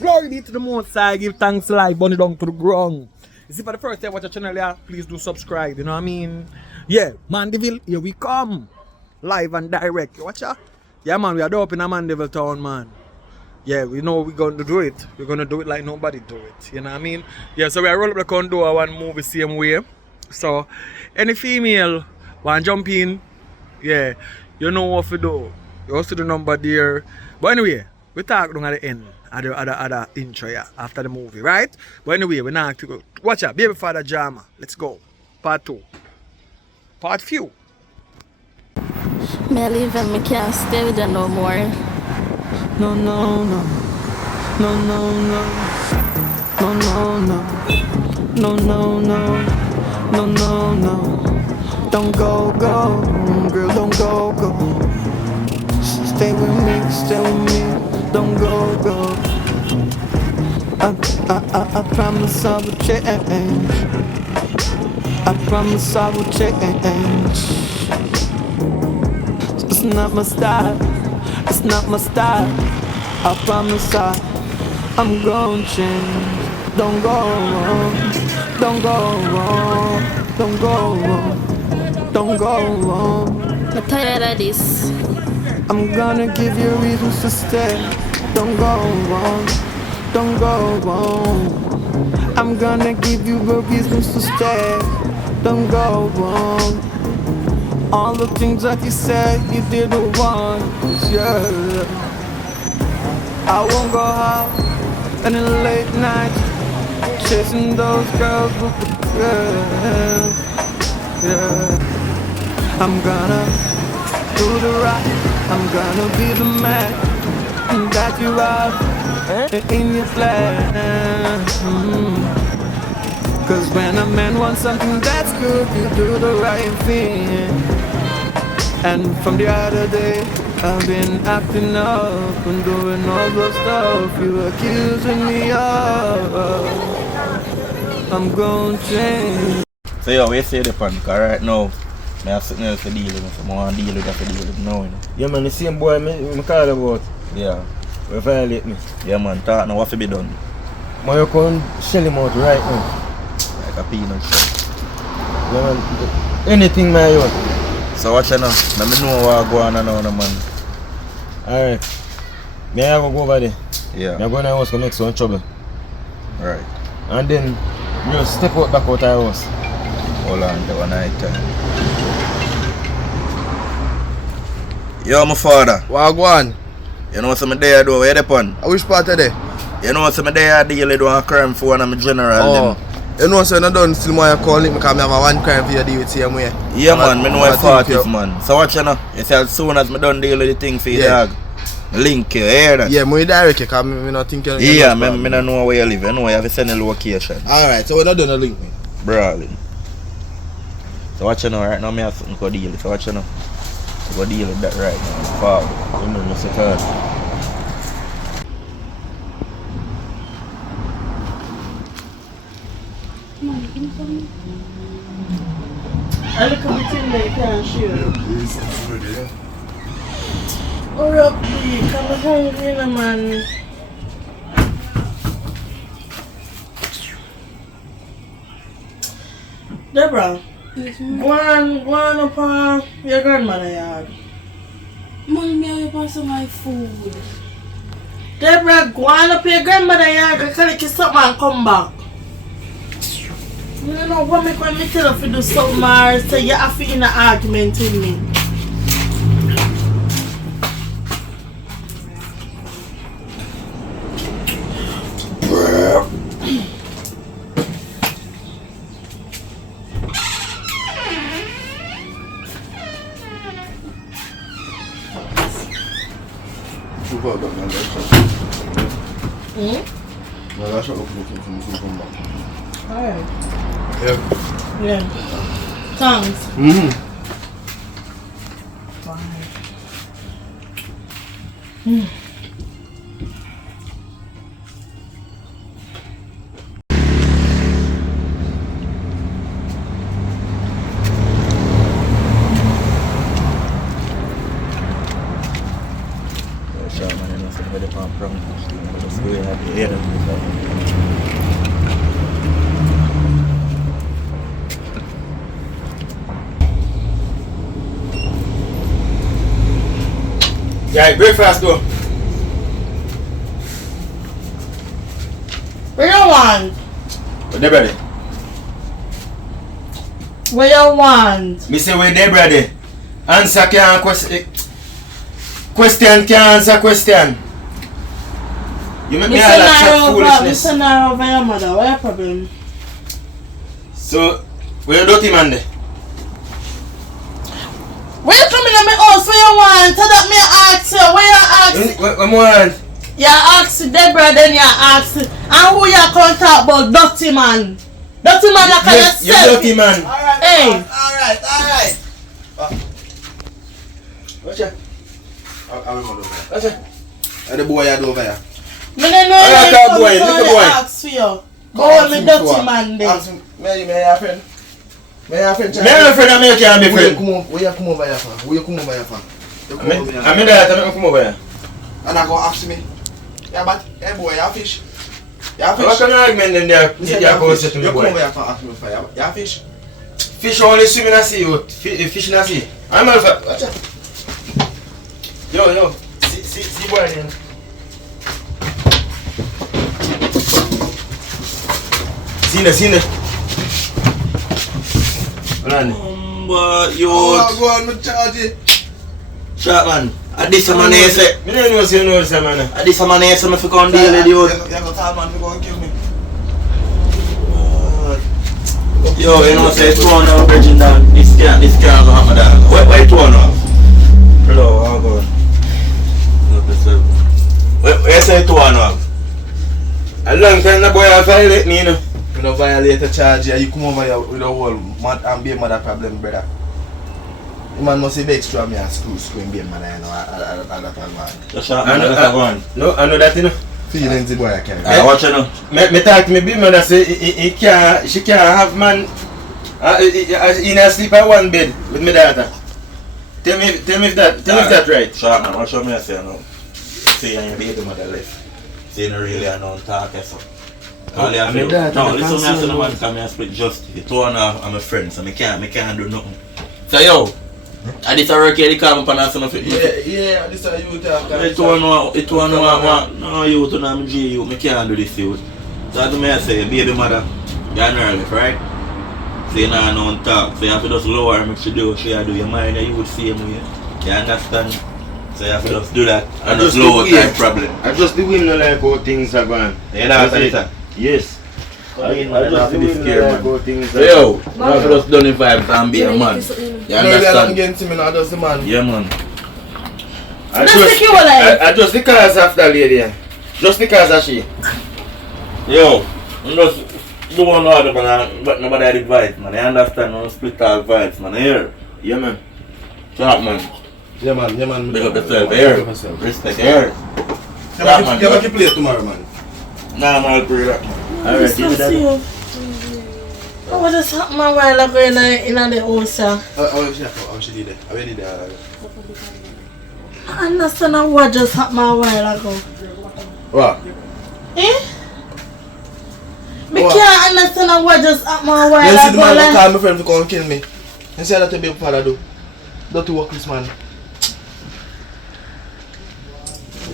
Glory be to the Most High. Give thanks live, burn it down to the ground. Is it for the first time watch your channel, yeah? Please do subscribe, you know what I mean? Yeah, Mandeville, here we come. Live and direct. You watch ya? Yeah, man, we are up in a Mandeville town, man. Yeah, we know we're going to do it. We're going to do it like nobody do it. You know what I mean? Yeah, so we are roll up the condo one move the same way. So, any female want jump in, yeah, you know what to do. You also the number there. But anyway, we talk down at the end. At the intro, yeah, after the movie, right? But anyway, we're not to go. Watch out, Babyfather drama. Let's go. Part 2. Part few. Me leave and me can't stay with you no more. No, no, no. No, no, no. No, no, no. No, no, no. No, no, no. Don't go, go. Girl, don't go, go. Stay with me, stay with me. Don't go, go. I promise I will change. I promise I will change. It's not my style. It's not my style. I promise I'm gonna change. Don't go wrong. Don't go wrong. Don't go wrong. Don't go wrong. I'm tired of this. I'm gonna give you reasons to stay. Don't go wrong. Don't go wrong. I'm gonna give you the reasons to stay. Don't go wrong. All the things that you said you didn't want, yeah. I won't go out in the late night chasing those girls with the girls, yeah. I'm gonna do the right. I'm gonna be the man that you are in your plan. Cause when a man wants something that's good, you do the right thing. And from the other day, I've been acting up and doing all the stuff you accusing me of. I'm gonna change. So yeah, we say the pan, cause right now I have something else to deal with, so I want to deal with that to deal with now, you know. Yeah man, the same boy me call about. Yeah. We violate me. Yeah man, talk now what to be done. Man, you can shell him out right now. Like a peanut shell. Yeah man, anything man you want. So watch you now, let me know what go on now, man. Alright. Me I go over there. Yeah. Me I go in the house to make some trouble. Right. And then you step out back out of the house. Hold on, the one night time. Yo, my father. Wagwan. You know what's my day I do? Where you upon? Which part of there? You know what's my day I deal with one crime for one of my general. Oh. You know so you done still more you call it because I have a one crime for you deal with same way. Yeah man, I know I fought it man. So watch you know. You see as soon as I done deal with the thing for your dog. Link you, hear that? Yeah, I direct you because I don't think you yeah, I don't know where you live. I know you have to send a location. Alright, so we're not done a link me. Brawling. So watch you know, right now I have something to deal with. So watch you know. I go deal with that right now. Forward. You know, Mr. Todd. I look at the thing that you can't share. Hurry up, please. I'm hungry, man. Deborah, go on up on your grandmother yard. Mommy, I pass my food. Deborah, go on up your grandmother yard and collect your something and come back. You know what make when me tell you to do something or say you have to in an argument with me. Alright. Yeah. Thanks. Sure man, you know somebody from Just go in at the head of the Yeah, breakfast though. What you want? Where they ready? What you want? Me say where they ready. Answer can question. Question can answer question. You make me all that chat foolishness. Mr. Naro over your mother. What your problem? So, where you dirty man there? Where you coming at my house? What you want? Tell that me ask you. What you ask? What want? You ask Deborah, then you ask. And who you come talk about? Dirty man. Dirty man like Yes, you yourself. dirty man. Hey. Alright. Watch out. I'm over there. Watch out. And the boy I do over here. Me don't know Alright, you little boy, come little so boy. you ask for you. Go with me dirty man there. Ask me, may I have a friend? May I have a friend? Me and my friend, I can't be Where you friend. come over here for? Where you come over here for? You come over here. I'm in there, I'm come over here. And I go ask me. Yeah, but hey boy, you have fish? You have What fish? kind of argument in there? You said You you have to have say fish. to You me, come boy. over here for ask me for you have fish? Fish only swim in the sea, you. Fish in the sea. I'm a watch out. Yo. See boy then. See there. Hold on. You Oh, go on, me charge it. shot man. At this man here say. Me don't know say you know this man. At this man here say me fi come deal with You you. go tell man to go and kill me. Yo, you know say 200 virgin dog. This can't go happen dog. Where 200? Hello, how go? Where say 200? A long time the boy have violate me, you know. You don't violate a charge here. You come over here with a whole mad and be a mother problem, brother. The man must have extra me and screw and be a mother, you know, at that man. Just shot man, let her go on. No, I know that, you know. Feelings the boy I can. Watch you now. Me talk to me big mother say she can't have man in a sleep at one bed with my daughter. Tell me if that right. Shot man, watch what me say now. See and your baby mother left. See no really I don't talk so. All you have to do. No, listen me I say the man come here split justice. The 200 are my friends, so me can't do nothing. So yo, I this a work here, they call me and say no fit. Yeah, this is you talk. It one no you to know me G you, me can't do this you. So that's me I say, baby mother, you're early, right? So you know no talk, so you have to just lower her, make she do what she do. Your mind you would see him with you understand? So you have to just do that and just lower that problem. I just the women like how things are going. You know what I'm saying? Yes. I just the women like how things So yo, you have to just done the vibes and be a man. You You know, I'm understand? getting to me now, just the man. Yeah man. I just the cause of that lady. Just because of she. Yo, you just do one order man, but nobody advise man. You understand? You don't split all vibes man. Here. Yeah man. Sharp man. Yeah, man. Big up yourself here. Respect here. Sharp man. You have to play tomorrow, man. Nah man, I'll pray that. Alright, give me that. What just happened a while ago in the house? How she did it? How did it? I understand what just happened a while ago. What? Eh? Me What? can't understand what just happened a while You see the man ago. who call my friend to come and kill me. You see that the Babyfather do? Don't work this man.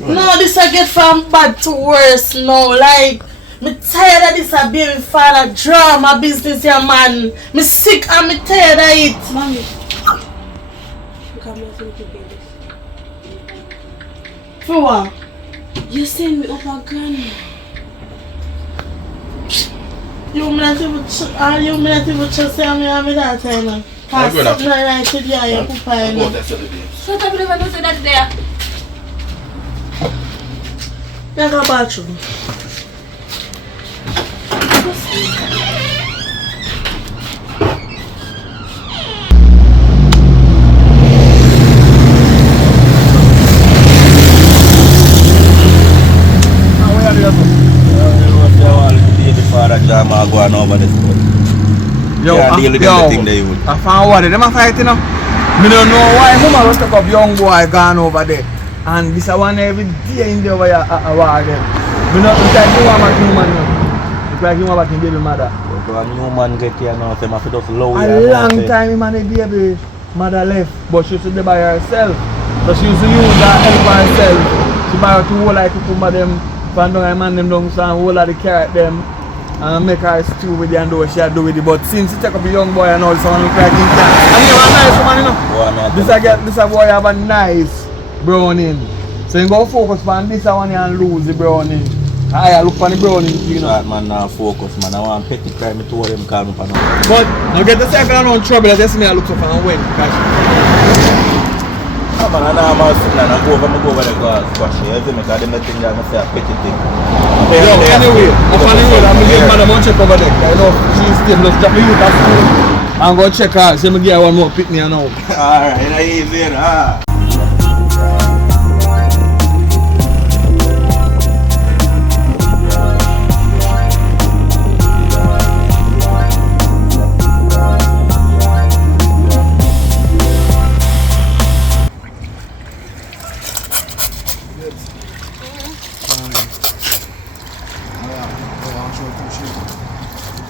No, this I get from bad to worse now. Like, me tired of this a Babyfather drama business, yeah, man. Me sick and me tired of it. Mommy, you come here to look at babies. For what? You send me up a gun. You not even just say me and me that time, man. I'm going up. Something like that, yeah, you put fire, Go man. there, Saturday. Shut up, you never know say that there. You go bathroom. Drama going over this one. Yo, Deal with everything they would. I found what them a fighting now. Me don't know why mama just take up young boy gone over there. And this one every day in the way I war them. We not look like you want back new man now. Look like you want back in baby mother. A new man get here now, so I have to just low A long time man a baby mother left, but she used to be by herself. So she used to use that help herself. She buy two whole like cucumber them, fan down and man them down so whole of the carrot them and make her stew with it and do what she do with it. But since she take up a young boy and all, someone look like him can. And he have a nice woman, you know. This boy have a nice browning. So you go focus on this one and lose the browning. I look for the browning, you know. That man now focus, man. I want petty crime to them call me for now. But I get the second I know in trouble, I just me I look for and win. Ah man, I know I'm out sitting and I go over the car squash here. You see me, because them the thing that I say a petty thing. Yo, anyway, up on the road, I'm going to give madam one check over there. I know she's still just drop me youth at school. I'm going to check her, so I'm going to give her one more pick me now. Alright, it's easy, ah.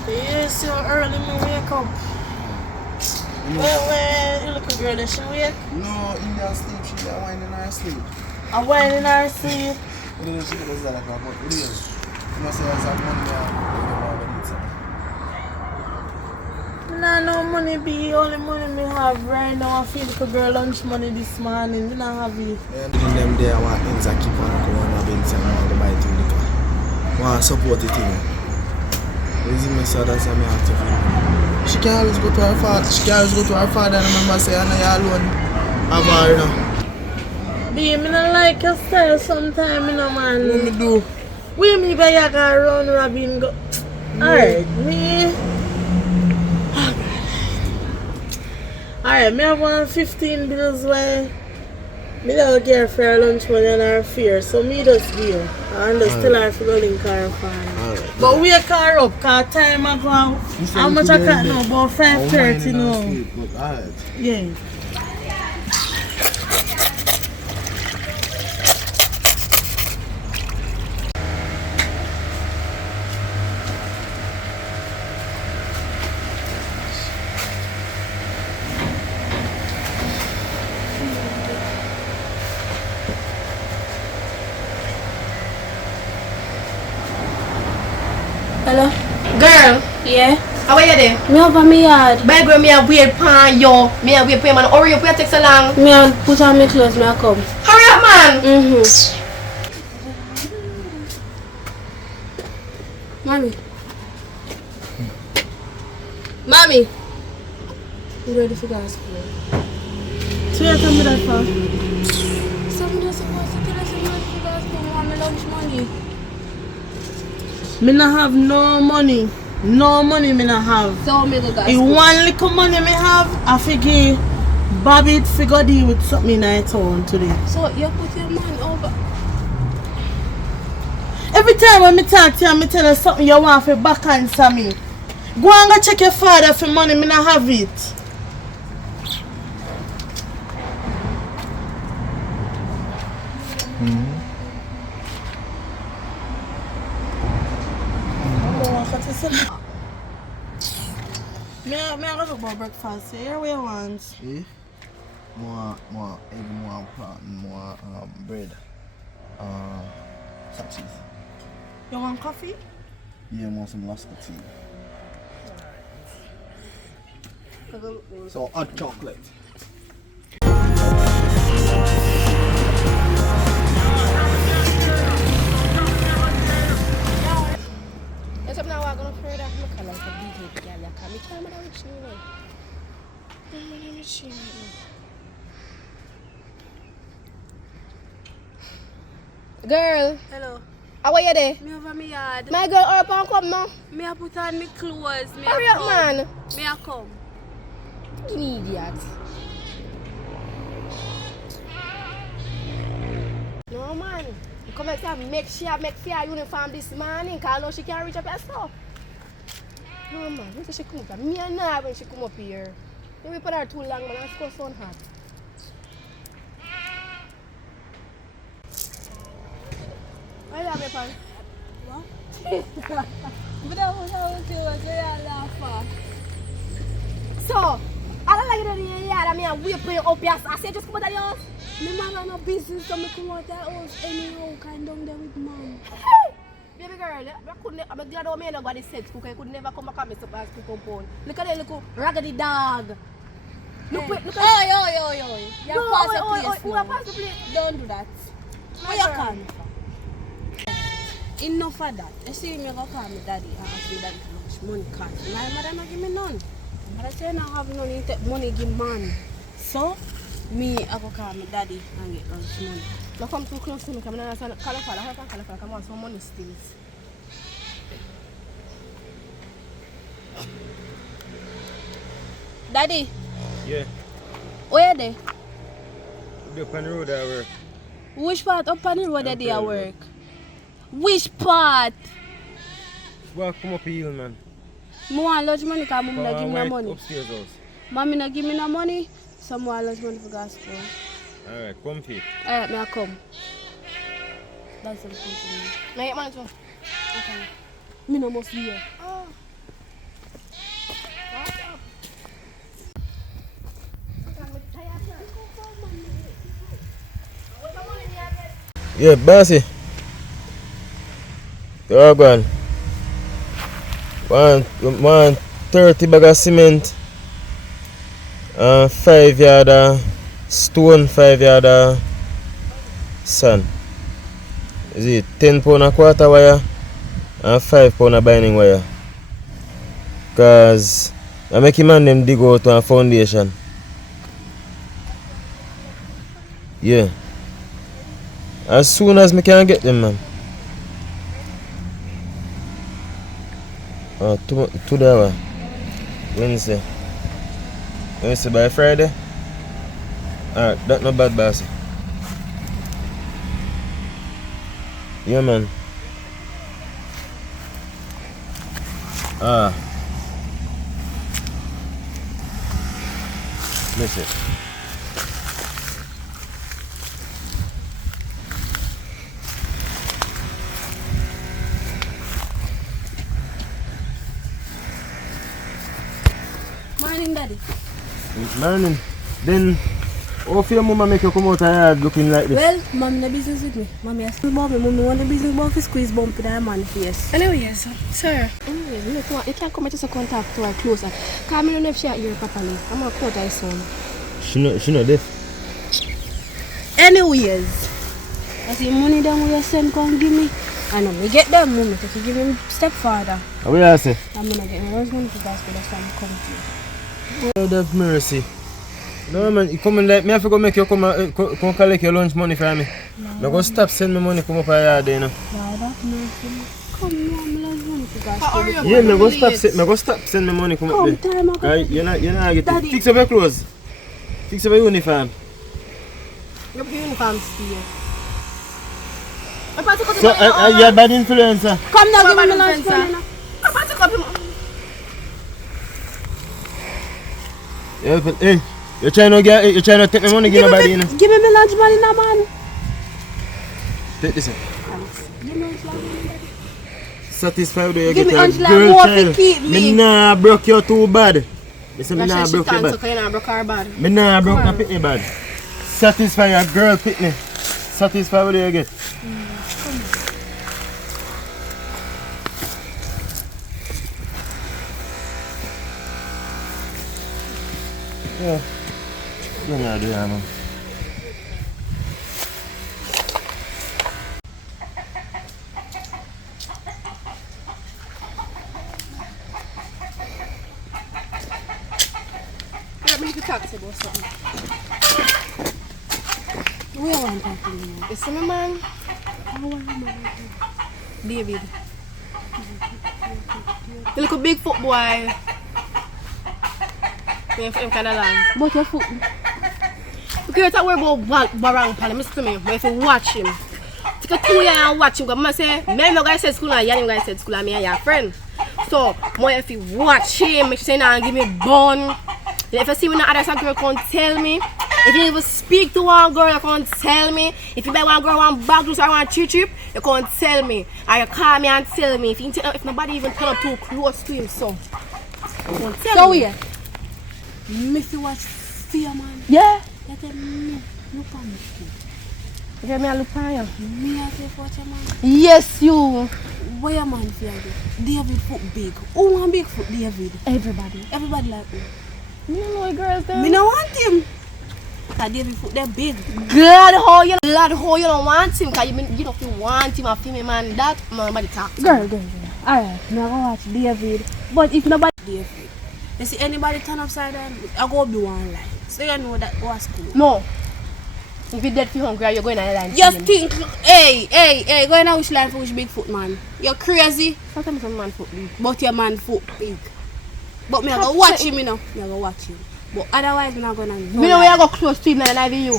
Yes, so early me wake up. Where you look a girl that she wake? No, in her sleep, she got wine in her sleep. I went in her sleep. What do you think is that about? What do you? You must say that's a money Nah, no money be only money me have right now. I feel like a girl lunch money this morning. Me not have it. and in them there, I want things to keep on going up in time and all the buy thing liquor. I want to support the thing. Reason me so that's why I have to feel. She can always go to her father. She can always go to her father and remember say, I know you alone. Have her, you know. Be me not like your style sometime, you know, man. What me do? We me by you go around Robin go. Alright, me. Alright, me have 115 bills where me don't care for her lunch money and her fear, so me just deal. And still have to go link her father. But wake her up, cause time I go out. How much I got now? About 5:30 now. Alright. Yeah. Hello? Girl, Yeah? how are you there? Me over me yard. By girl, me a wait pan yo. Me a wait pan man. Hurry up, you take so long. Me a put on my clothes, me a come. Hurry up, man. Mommy. Mommy. You ready for that school? So you tell me that for? Somebody supposed to tell us you ready for that school. Me want my lunch money. Me not have no money. No money me not have. So me go gas The school. one little money me have, I figure Bobby figure deal with something in our town today. So you put your man over. Every time when me talk to you, me tell you something you want for back answer me. Go and go check your father for money, me not have it. Me I go about breakfast. Here what you want? Eh? More egg, more plantain, more bread. Some cheese. You want coffee? Yeah, more some Lasco tea. So hot chocolate. Yes, I'm now going to pray that look like a big girl. You can't be trying to reach me. I'm rich. Girl, Hello. how are you there? Me over me yard. My girl, hurry up and come now. Me a put on my clothes. Me Hurry a up, come. man. Me a come. You idiot. No, man. You come here and make sure make fair uniform this morning because I know she can't reach up herself. No, man. When she come up here? Me and her when she come up here. Maybe put her too long, man. Let's go so hot. Why you have your pan? What? But that was how it was. I laugh. So, I don't like it in the yard. I mean, we put it up here. I say just come out of the house. My man have no business to come out of the house anyhow. Kind down there with man. Baby girl, I'm glad I don't got the sex cook. I could never come back and mess up as cook compound. Look at that little raggedy dog. Look at Oi. You pass the place. Who pass the plate? Don't do that. Where you come from? Enough of that. You see me go call me daddy and ask me daddy how much money cost. My mother not give me none. My mother say I have none, you take money give man. So, me I go call me daddy and get lunch money. Don't come too close to me, come on, come on, some money steals. Daddy, Yeah. where they? Up on the road I work. Which part up on the road that they work? Which part? Well, come up here, man. I want lunch money because mom not give me no money. Upstairs house. Mommy not give me no money, so I want lunch money for gas school. Alright, come here. Alright, me I come. That's something to me. Now get money too. Okay. Me no must be here. Oh. Yeah, bossy. You're gone. 130 bag of cement. 5 yard stone, 5 yard sand. Is it 10 pound a quarter wire and 5 pound a binding wire? Cause I make him and them dig out a foundation. Yeah. As soon as me can get them, man. Today, Wednesday. Wednesday by Friday. Alright, that's not bad, bossy. Yeah, man. Listen. Morning, daddy. Morning. Then, how your mama make you come out of yard looking like this? Well, mommy no business with me. Mommy has to mommy want the business about to squeeze bump in her man face. Anyway, sir. Anyway, look, you can't come to contact to her closer. Because I don't know if she here properly. I'm going to call her son. She not deaf. Anyways, I see money them will send come give me. I know me get them money to give me stepfather. What you say? I'm gonna get my husband to that's why I'm coming to you. Lord have mercy. No man, you come in like me have to go make you come collect your lunch money for me. No go stop send me money come up here yard, you know. Lord have mercy. Come on, my lunch money to that's yeah, me go stop send me money come up there. You're not get fix up your clothes. Fix up your uniform. Your uniform still. So you're bad influencer. Come now, give me my lunch money now. Yeah, but hey, you're trying to take my money, give nobody, you know. Give me my lunch money now, man. Take this. Give me lunch money. Satisfied with you Give get me a lunch girl more child. to keep me. Me nah broke you too bad. Me say me nah broke you bad. You broke her bad. Me nah broke no pitney bad. Satisfy your girl pitney. Satisfied with you get. Yeah. Don't know do that, man. Let me need to talk to you about something. Where I want to talk to you? You see me, man? How want to man? David. You look a big foot boy. I'm kind of long. But your foot. Okay, you talk about Barang Pala. Listen to me. But if you watch him, take a 2 years and watch him. Because I say, me no guy said school and you guy said school and me and your friend. So, more if you watch him, make sure you not give me bun. If you see me no other girl come tell me, If you even speak to one girl, you can't tell me. If you buy one girl one bag juice or one trip, you can't tell me. Or you call me and tell me. If nobody even turn up too close to him, so you can't tell me. So Miss you watch fear man. Yeah. You tell me look on me. You get me a look on you? Me I say watch a man. Yes, you. Where your man fear David foot big. Who want big foot David? Everybody. Everybody like me. You don't know girls there. Me no want him. Cause David foot they big. Glad how you don't want him. Cause you don't feel want him a female man. That nobody talk. Girl. Alright, now go watch David. But if nobody David. You see anybody turn upside down, I go be one line. So you know that was cool. No. If you're dead for hungry, you're going on the line. Just think, hey, going on which line for which big foot man? You're crazy. Sometimes some man foot big. But your man foot big. But me I go watch him, you know. Me I go watch him. But otherwise me not gonna Me know where I go close to him and I you. Me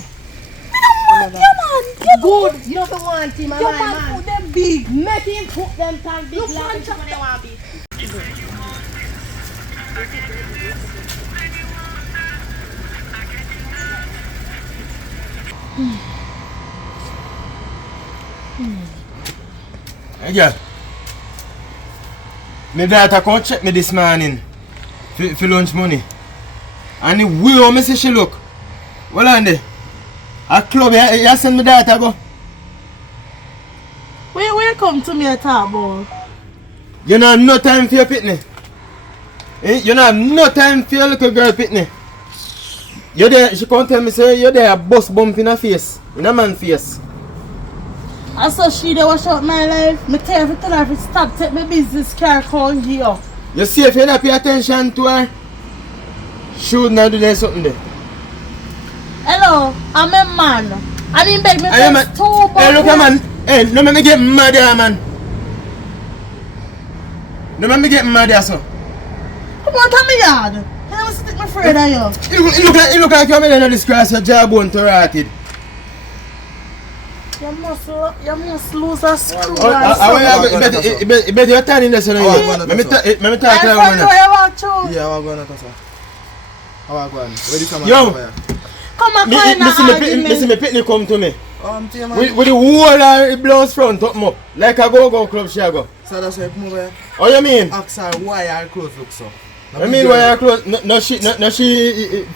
don't want your man. Good. You don't want him, Your man foot them big. Make him put them tan big like what they want big. Hey girl, my daughter come check me this morning for lunch money. And the way how me see she look, well on there, a club you send my daughter go. Where you come to me at all, boy? You don't have no time for your pitney. You don't have no time for your little girl pitney. You there, she come tell me say you there a bus bump in her face, in a man's face. I saw she there wash out my life. Me tell her to stop take my business car come here. You see if you don't pay attention to her, she would not do that something there. Hello, I'm a man. I didn't beg me man. for two Hey look man, hey, no make me get mad here man. No make me get mad here so. Come on, tell me yard. I don't stick my friend on you. You look like you're in this grass, your jawbone to rotted. You must lose a screw. You better you're turning this on you. Let me talk to you now. Yeah, I'm going to say. How are you going? Where do you come Yo. Come on, come Listen, me pitney come to me. Tell man. With the whole of the blouse front up up. Like a go-go club she go. So that's why you come over here. How you mean? Ask her why her clothes look so. I mean why her clothes, no she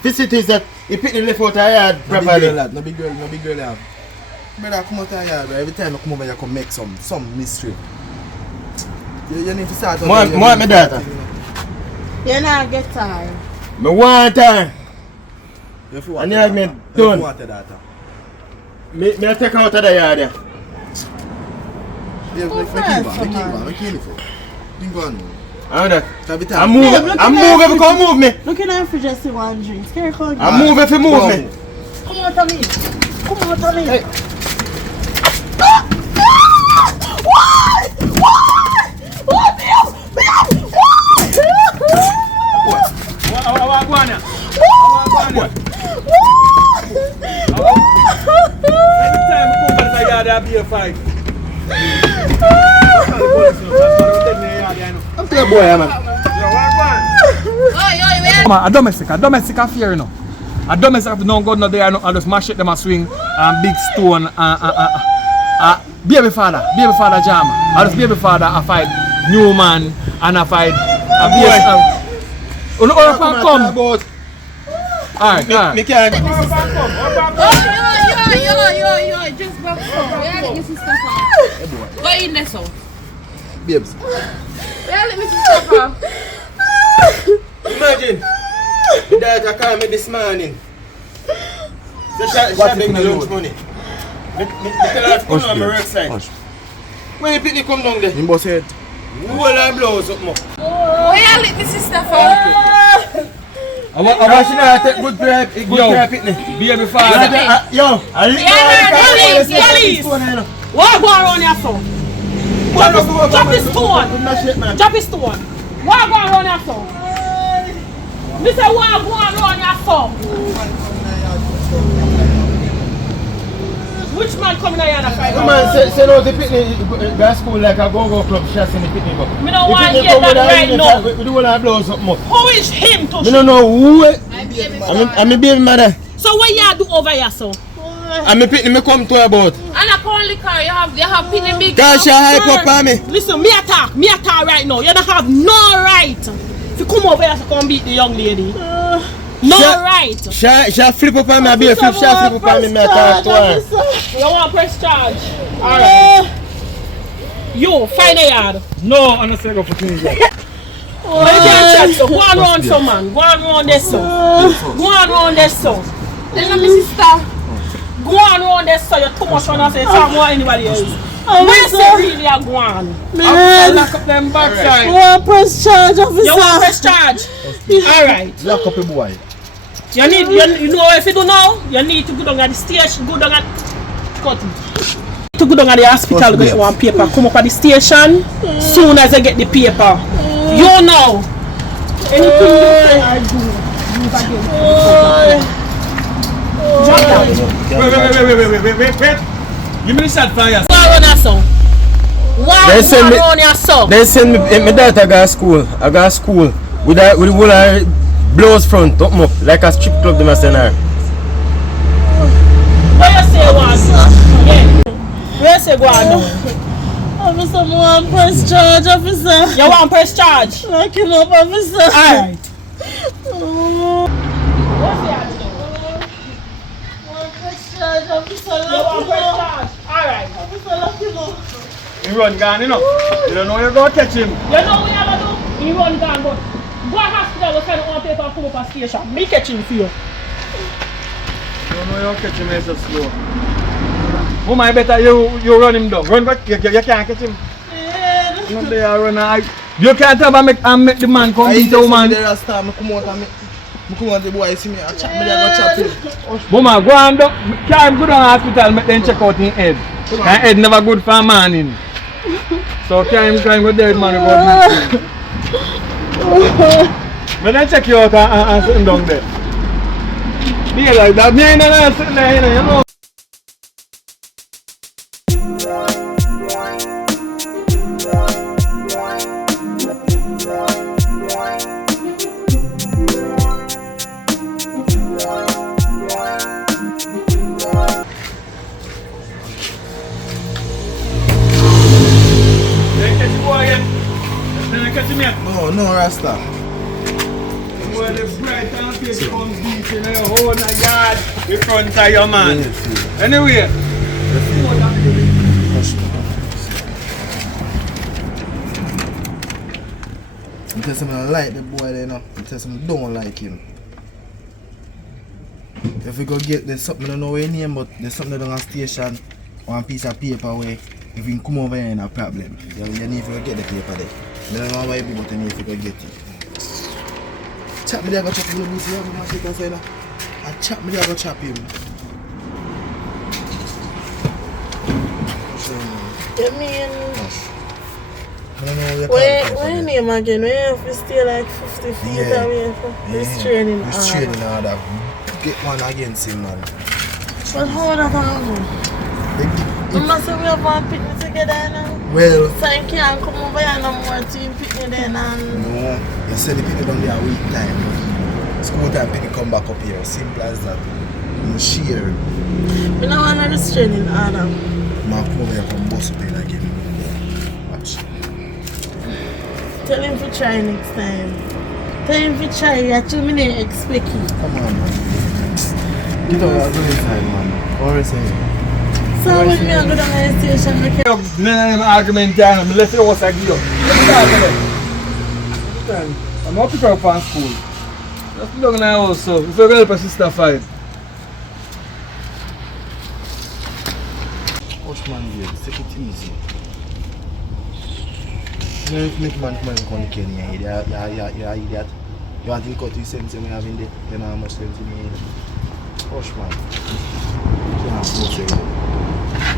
visitors that he pitney left out her yard properly. No big girl you have. Brother, come out here, bro. Every time you come over, you come make some mystery. You need to start. Want my daughter? You not get tired. Me want her. And you have me done. You want your daughter. Me take her out of the yard there. Yeah, make kill for. Think on. I know that. I I move if you come move me. Look in the fridge and see one drink. Scare cold. I move if you move me. Come on, Tommy. Come on, Tommy. Hey. Every time I come back to the yard, I'll be a fight. I'm still a boy, man. Come on, a domestic affair, you know. A domestic affair, no God, no there, no, I just mash it, them a swing, and big stone, Babyfather, Jamma. I just Babyfather, I fight Newman, and I fight a BS. Oh, no, come. Alright. Me can't. Yo, just back up. Where let me see stuff out? Go in there, so. Babes. Where let me see stuff out? Imagine, the daughter called me this morning. So she bring me lunch money. Me tell her to come on my work side. When you pick come down there, You must head. whole her blouse up more. Where let me see stuff out? I want she not take good care pitney. Babyfather. Yo, I What go around your phone? Drop his stone. Drop his stone. What go around your phone? Me say what go around your phone? Which man coming out here and fight? The man say no, the pitney go school like a go-go club. She has seen the pitney go. Me don't want to hear that right now. We do all our blouse up more. Who is him to Me don't know who. I'm a baby mother. So what you do over here, so? And me pitney me come to about. And I can't liquor, you have pitney big. Cause she hype up on me. Listen, me attack right now. You don't have no right. If you come over here to come beat the young lady. No right. She flip up on me, I be a flip, she flip up on me, me attack to her. You want to press charge? Alright. You, find a yard. No, I'm not saying go for things. Go on round some man. Go on round this so. Go on round this so. Listen, my sister. Go on round this so. You're too much on us. It's not more anybody else. Where's the really a go on? I'll lock up them backside. I want to press charge, officer. You want to press charge? Alright. Lock up a boy. You need, you know, if you don't know, you need to go down at the station, go down at, cut it. To go down at the hospital, get one paper, come up at the station, soon as I get the paper. You know, anything you say, I do. Drop down. Wait. Give me the shot for you. Why run your son? Why run your son? They send me, my daughter go to school. I go to school with the whole blows front, up like a strip club, they must send her. What you say, one? Yeah. Where you say, go on now? Officer, I want to press charge, officer. You want to press charge? Lock him up, officer. Alright. Officer, Alright. lock him up. He run gone, you know. You don't know you're going to catch him. You know what you have to do? He run down, but go to hospital, go send one paper and come up a station. Me catch him for you. You don't know you're catch him, it's so slow. Woman, better you run him down. Run back, you can't catch him. Yeah. No, they are running. You can't have and make the man come beat the woman. I come out the boy see me, I chop me, I go chop him. Woman, go on down. Carry him go down to hospital, make them check out his head. And head never good for a man in. So carry him go dead man go but then check you out and sit him down there. Be like that. Me ain't sitting there, you know. No, Rasta. Well, the bright and face comes deep in the whole yard in front of your man. Anyway. I tell some I like the boy there now. I tell some I don't like him. If we go get there's something I don't know where name, but there's something on a station, one piece of paper where if you come over here in a problem, you need to get the paper there. I don't know why people tell me if you go get it. Chop me there, go chop him. I chop me there, go chop him. You mean, I don't know where your name again? Where you have to stay like 50 feet away from restraining order? Restraining order. Get one against him, man. But how that happen? You must have a picnic together now. Well, so you can't come over here no more to picnic then and... No, you say the picnic down there a week time. School time picnic come back up here. Simple as that. You share. I don't want a restraining order. Man, come over here come bust up here again. Watch. Tell him to try next time. Tell him to try. You 2 minutes expect it. Come on, man. Get out of the inside, man. What are you saying? So when me go down to the station, I can... No argument down. Let's see what's I give you. I'm not pick up from school. Let's put down in the house, so if you're going to help a sister fight. Watch man here, take it easy. You know if make man come and come to Kenya, you're an idiot. You want to cut to sense when you have in there, you know how much sense in here. Watch man. You can't force it.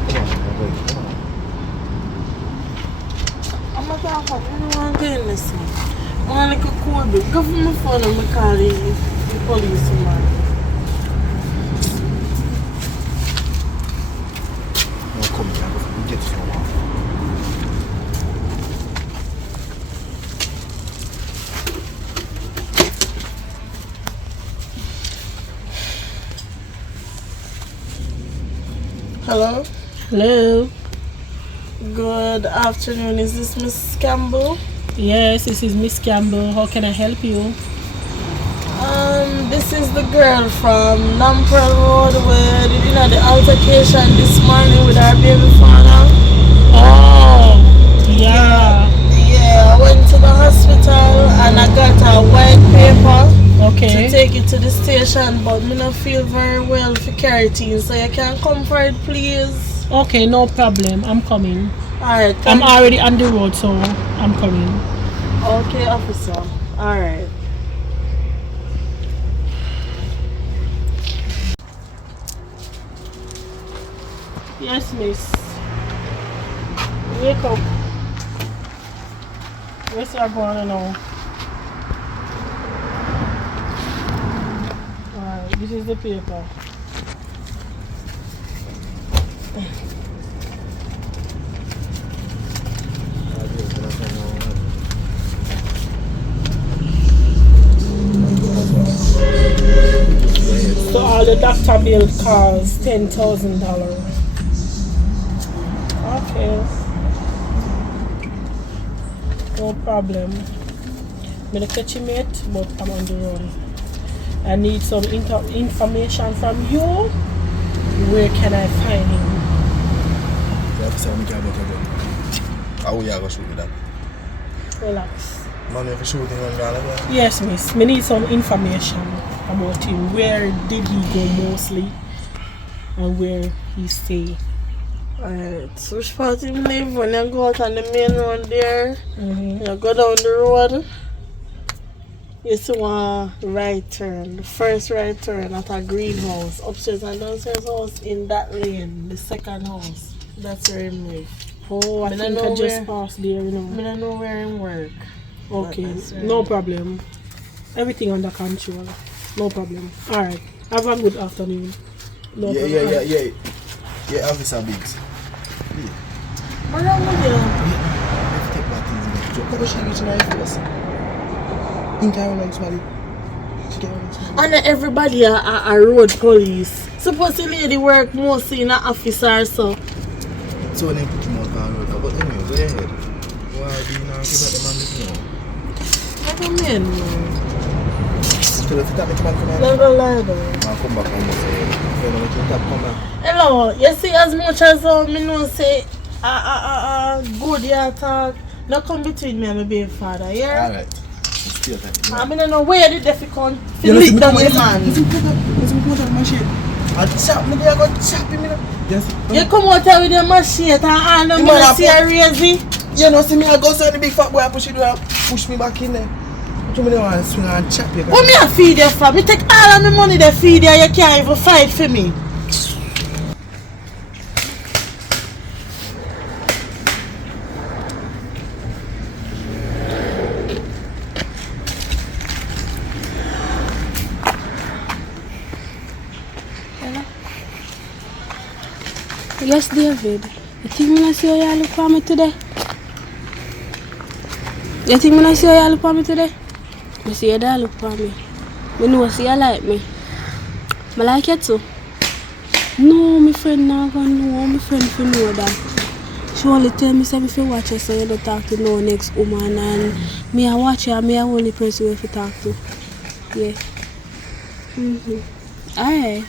Come on. I'm not talking. I don't want to get in this one. I want to go cool bit. Go for my phone and I call the police man. No, come here. We'll get it from her. Hello? Hello. Good afternoon. Is this Miss Campbell? Yes, this is Miss Campbell. How can I help you? This is the girl from Nampral Road where did you know the altercation this morning with our baby father? Oh, yeah. Yeah, I went to the hospital and I got a white paper Okay. to take it to the station, but me not feel very well for carotene, so you can come for it, please. Okay, no problem. I'm coming. Alright, I'm already on the road, so I'm coming. okay, officer. Alright. Yes, miss. Wake up. Where's your going now? Alright, this is the paper. So all the doctor bill costs $10,000. Okay. No problem. I'm gonna catch him yet, but I'm on the run. I need some information from you. Where can I find him? How we are going to shoot with that? Relax. Man, if you shoot him on the Yes, miss. Me need some information about him. Where did he go mostly? And where he stay? Alright, so which part him live when you go out on the main road there? Mm-hmm. You go down the road. You see one right turn, the first right turn at a greenhouse, upstairs and downstairs house in that lane, the second house. That's where him live. Oh, I think I just passed there, you know. I don't know where him work. Okay, no problem. Everything under control. No problem. Alright. Have a good afternoon. No problem. Yeah, Officer Biggs. Where are we there? Let's take back things. Look at she reaching her face. In Carolina, somebody. She get on. And everybody are road police. Suppose the lady work mostly in an office or so. So when they put him out on road, but anyway, go ahead. Why do you not give that the man this now? I don't mean. So if you tap me, come on. Never lie though. I'll come back and say, you know, you tap, come back. Hello, you see as much as me know say good you talk, no come between me and my baby father, yeah? Alright. Still that. I mean, I know where did they come to lick down the man. It's important, my shit. I chop me there, I go chop him. Yes. You come out here with your machine and I know me see a raising. You know, see me, I go inside the big fat boy, I push me back in there. What do you want to swing and chop you? What me I feed you for? Me take all of the money they feed you, you can't even fight for me. Yes, David. You think me not see how you look for me today? You think me not see how you look for me today? I see you don't look for me. I know see you like me. I like you too. No, my friend not gonna know. My friend for know that. She only tell me say if you watch her so you don't talk to no next woman and me I watch her and me I only person you have to talk to. Yeah. Alright.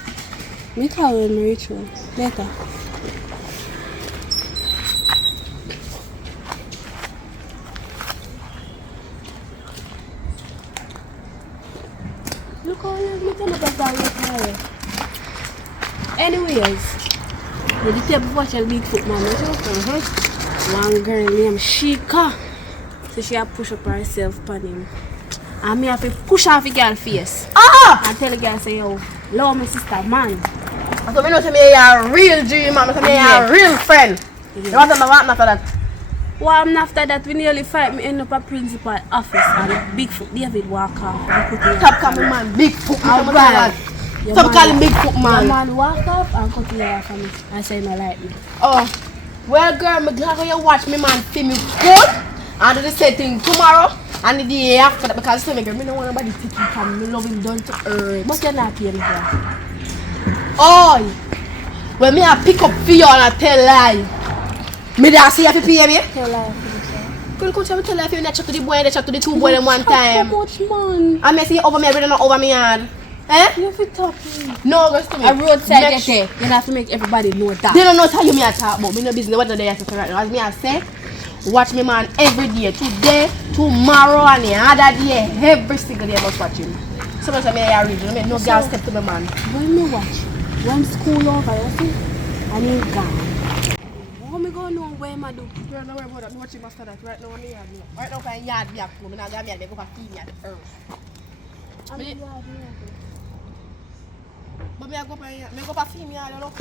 Me call when me reach home. Later. Look how you tell me that. Anyways, you the table watch a big foot man, One girl named Shika. So she have push up herself upon him. And me have to push off the girl face. And tell the girl say, yo, love my sister, man. So me know say me a real G man, say me a real friend. You want to know what after that? Well, after that, we nearly fight. Me end up at principal office and Bigfoot David walk off. And Stop calling man Bigfoot. Alright. Stop calling Bigfoot The man. man walk off and cut me off of me. I say no like me. Oh, well girl, me glad you watch me man see me good. And do the same thing tomorrow and the day after that because you me girl, me don't want nobody to take from me. Love him done to earth. But you're not paying me for that. Oh, When me I pick up for you and I tell lie. Me da see if you pay me. Tell lie. Could you tell lie if you not chat to the boy, they chat to the two boy them one time. How much man? I may see over me, not over me yard. Eh? You have to talk. No, go to me. A roadside get there. You have to make everybody know that. They don't know how you me I talk about. Me no business what they are saying right now. As me I say, watch me man every day. Today, tomorrow, and the other day. Every single day I must watch him. Sometimes I may read. I no girl step to me man. When me watch, when school over, you see, and he's gone. What me gonna know where I do? Girl, don't worry about that. Watch him after that. Right now, I'm in yard. Right now, I'm yard back. I'm not going to go for female first. I'm in yard. But me I go for female. I don't know.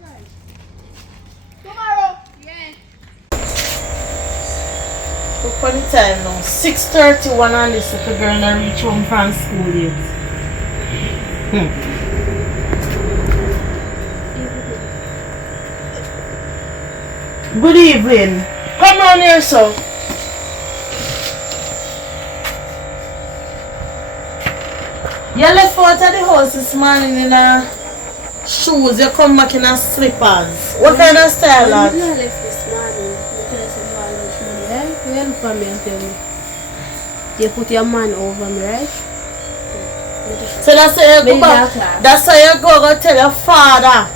Right. Tomorrow. Yeah. Look for the time now. 6:31 and this little girl not reach home from school yet. Good evening. Come on here, sir. You left out of the house this morning in shoes. You come back in slippers. What kind of style that? I left this morning because I said lunch money, right? You look for me and tell me. You put your man over me, right? So that's how you go back. That's how you go tell your father.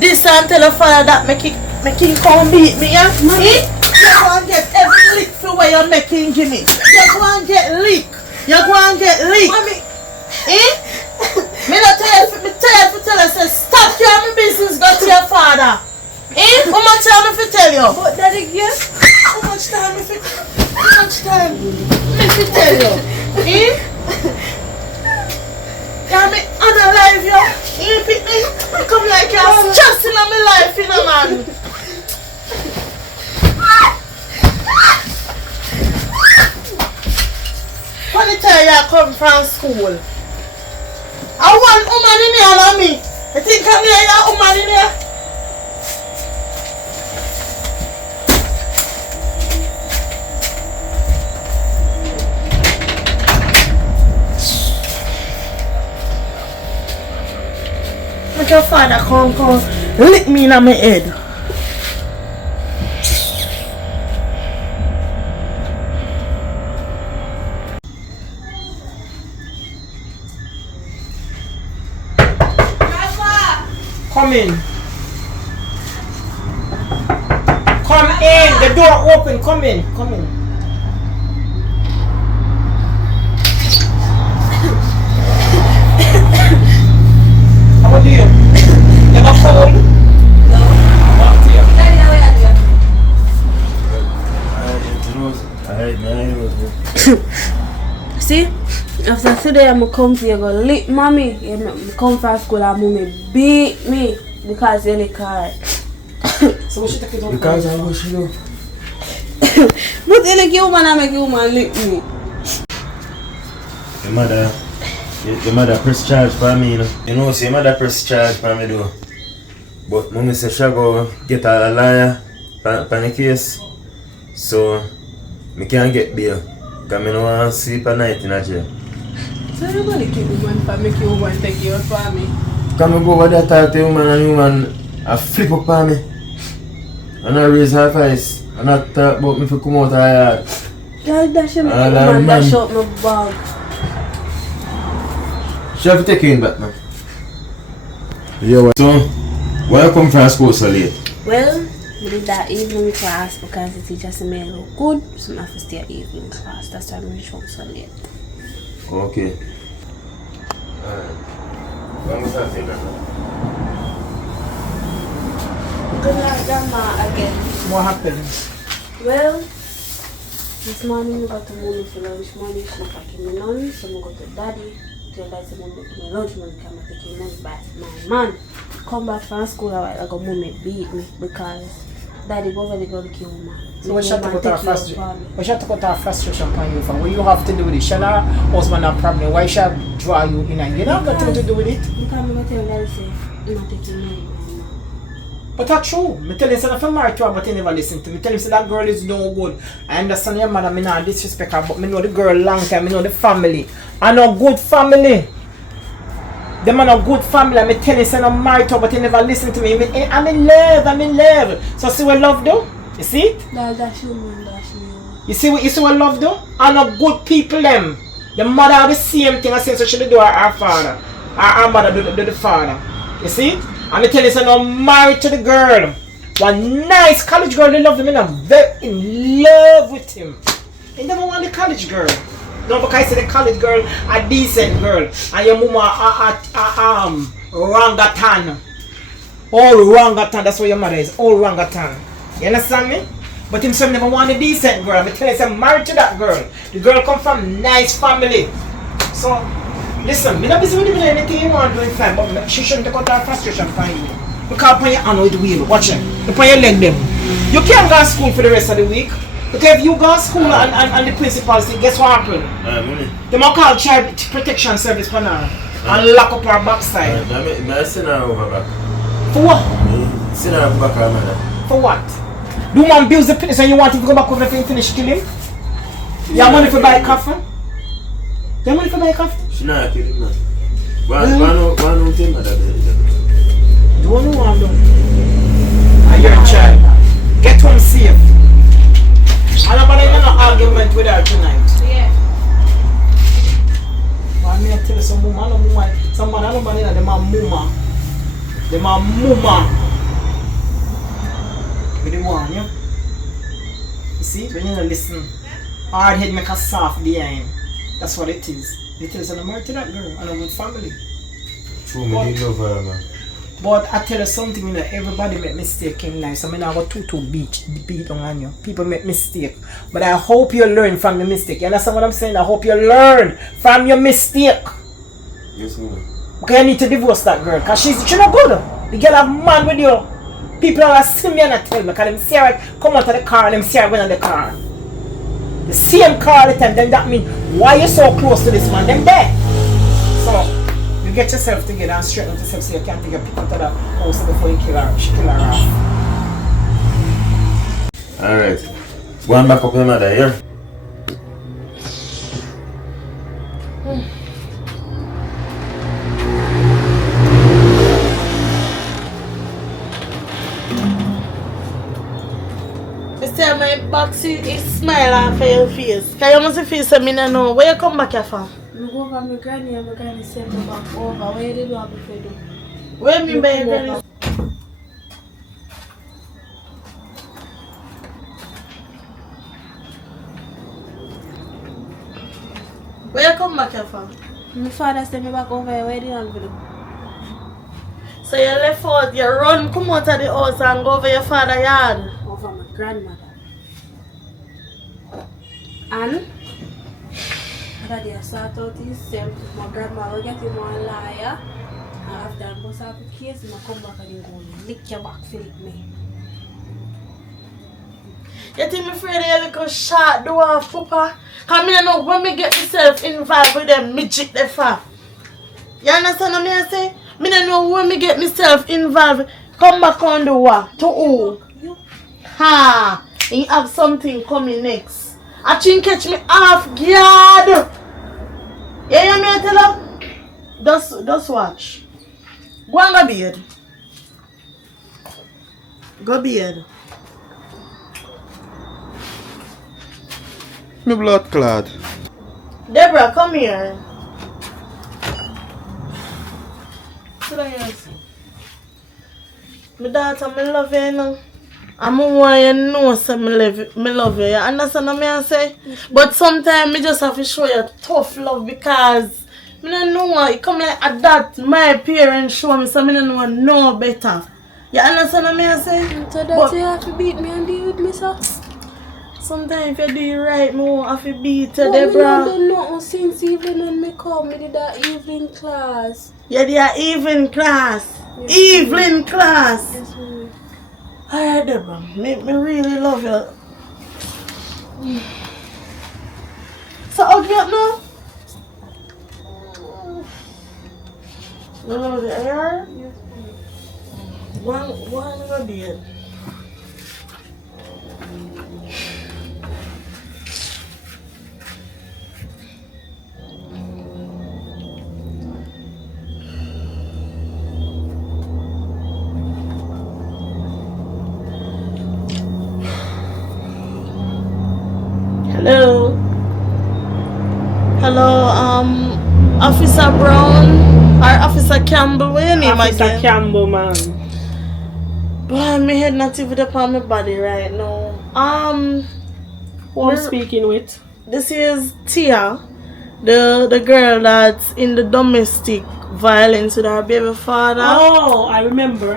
This and tell your father that make him come beat me, yeah? You go and get every lick for what you're making give me. You go and get lick. You go and get lick. Mommy. Me not tell you to tell us stop your business, go to your father. How much time if I tell you? But daddy, yes. How much time if I tell you? Yeah, me unalive you. You pick me. Come like you're stressing on my life, you know, man. When you tell you I come from school, I want woman in here on me. I think I'm here, a woman in here. Make your father come lick me in my head. Come in. Come in. The door open. Come in. Come in. How are you? You got cold? No. What here? See? After today, I'm come to you go lick mommy. You come from school and mommy beat me because you lick her. So what she take it up? Because I wish you. But you lick you man and make you man lick me. Your mother press charge for me, you know. You know, see, your mother press charge for me, though. But mommy said she go get a lawyer for the case. So, I can't get bail. Because I don't want to sleep at night in a jail. So you gonna keep the man for make you over and take your family? Come and go over there, talk to the woman, and the woman I flip up on me. And I raise her voice. And I talk about me to come out of her yard. Yeah, that should make you man dash out my bag. She have to take you in back, man. Yeah, so, why you come from school so late? Well, we did that evening class because the teacher said me look good, so I have to stay at evening class. That's why I reached home so late. Okay. Alright. When we start saying that now? Good night, Grandma, again. What happened? Well, this morning we got to mommy for lunch money. She not packing me none, so I go to daddy. Tell daddy say mommy give me lunch money, come and take money by my man. Come back from school a while ago, mommy beat me because daddy go over the gun kill man. So what she have to go to her frustration from you for? What you have to do with it? Shall her husband have problem? Why she have draw you in and you don't have nothing to do with it? Because I'm going to tell daddy say, you're not taking money. But that's true. I tell him I'm married to her, but he never listen to me. Tell him say that girl is no good. I understand your mother, I not disrespect her, but I know the girl long time, I know the family. I know good family. Them man a good family. I'm telling you, say I'm married to, but he never listen to me. I'm in love. So see what love do? You see it? That's you, man. That's you. You see what love do? And a good people them. The mother have the same thing. I say so she do her father. Her mother do the father. You see it? I'm telling you, say I'm married to the girl. One nice college girl. They love him. And I'm very in love with him. They never want the college girl. No, because I say the college girl a decent girl. And your mama orangutan. All orangutan. That's what your mother is. All orangutan. You understand me? But him son never want a decent girl. I'm telling you, I'm married to that girl. The girl come from nice family. So, listen, me not busy with anything you want to do in time, but she shouldn't take out her frustration from you. Because upon your hand with the wheel, watch it. Upon your leg them. You can't go to school for the rest of the week. Because if you go to school and the principal say, guess what happened? They might call child protection service for now. And lock up her backside. I send her over back. For what? Send her over back, mother. For what? Do man abuse the fitness and you want him to go back over and finish killing him? You have money for buy a coffin? You have money for buy a coffin? She not kill him, man. Why don't tell me that? Do what you want to do. And you're a child. Get home safe. And nobody in no argument with her tonight. Yeah. Why me I tell you some woman, no woman, some man, nobody in them are mama. Them are mama. We didn't want you. You see, when you don't listen, hard head make a soft behind. That's what it is. It is an married to that girl and a good family. True, me did love her, man. But I tell you something, you know, everybody make mistake in life. So I mean, I got too beat on you. People make mistake. But I hope you learn from your mistake. You understand what I'm saying? I hope you learn from your mistake. Yes, ma'am. Okay, I need to divorce that girl. Because she's not good. The girl have man with you. People are see me and I tell me. Because them see her come out of the car and them see her going in the car. The same car all the time. Then that means, why you so close to this man? Them there. So, you get yourself together and straighten out yourself so you can't take a pick out of the house before you kill her. She kill her off. Alright. Go and back up your mother, yeah? My backseat is smile off of your face. Can you must feel so me no know. Where you come back here for? I go over my granny and my granny send me back over. Where did you have to do? Where me by your granny? Where you come back here for? My father sent me back over. Where did you have to do? So you left out, you run, come out of the house and go over your father's yard? Over my grandmother. And daddy I sort out himself. My grandma will get him one liar. And after I bust out the case, I come back and go lick your back, Philip me. You think me afraid of your little short dwarf, Papa? Because I know when me get myself involved with them midget they far. You understand what I say? I don't know when me get myself involved. Come back on the war. To who? Ha! You have something coming next. I think catch me off guard. You hear me tell her? Just watch. Go and go bed. Go bed. My blood clot. Deborah, come here. Sit down here. My daughter, I love you, you know. I'm want you to know so me love you. You understand what I say? But sometimes I just have to show you tough love because I don't know. It come like that my parents show me so I don't know better. You understand what I say? So that you have to beat me and deal with me, sir? Sometimes if you do it right, I won't have to beat you, But Deborah. I don't know since even when me come, I did that evening class. You did an evening class. Yes, Evening class. Yes, ma'am. Alright, Deborah. Me really love you. So, hug me up now. You love the air? Yes, ma'am. One go bed. Officer Brown or Officer Campbell, what your name Officer again? Campbell, man. Boy, my head not even upon my body right now. Who I'm speaking with? This is Tia, the girl that's in the domestic violence with her baby father. Oh, I remember.